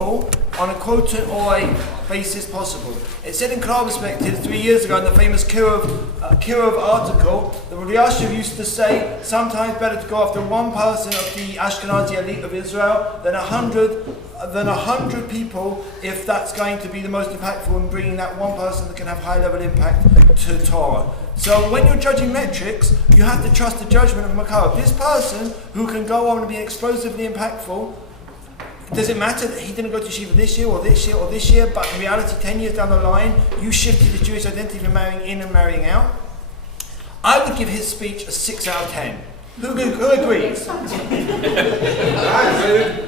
on a quotient or a basis possible. It said in Qur'an perspective 3 years ago in the famous Kirov article that Riyashiv used to say sometimes better to go after one person of the Ashkenazi elite of Israel than 100 people if that's going to be the most impactful in bringing that one person that can have high level impact to Torah. So when you're judging metrics, you have to trust the judgment of Makarav. This person who can go on and be explosively impactful, does it matter that he didn't go to Shiva this year or this year or this year, but in reality 10 years down the line, you shifted the Jewish identity from marrying in and marrying out? I would give his speech a 6 out of 10. Who agrees?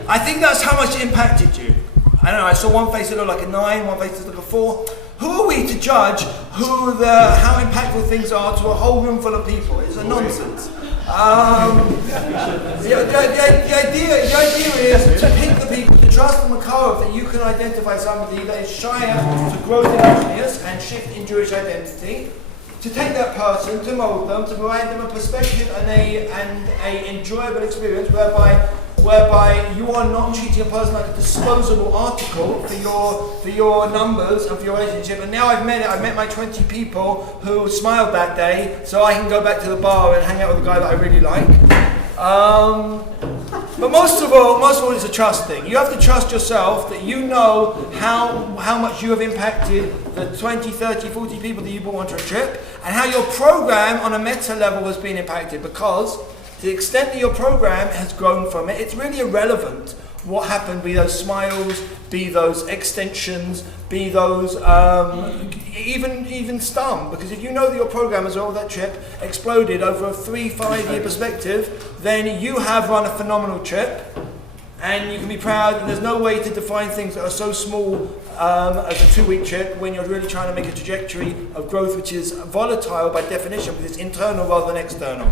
I think that's how much it impacted you. I don't know, I saw one face that looked like a 9, one face that looked like a 4. Who are we to judge how impactful things are to a whole room full of people? It's a nonsense. The idea is to pick the people, to trust the Makarov that you can identify somebody that is shy to growth in holiness and shift in Jewish identity, to take that person, to mold them, to provide them a perspective and a enjoyable experience whereby you are not treating a person like a disposable article for your numbers and for your relationship. And now I've met my 20 people who smiled that day, so I can go back to the bar and hang out with a guy that I really like. But most of all, it's a trust thing. You have to trust yourself that you know how much you have impacted the 20, 30, 40 people that you brought onto a trip, and how your program on a meta level has been impacted, because to the extent that your program has grown from it, it's really irrelevant what happened, be those smiles, be those extensions, be those even STUM, because if you know that your program as well, that trip exploded over a 3-5 year perspective, then you have run a phenomenal trip, and you can be proud, and there's no way to define things that are so small as a 2-week trip when you're really trying to make a trajectory of growth which is volatile by definition because it's internal rather than external.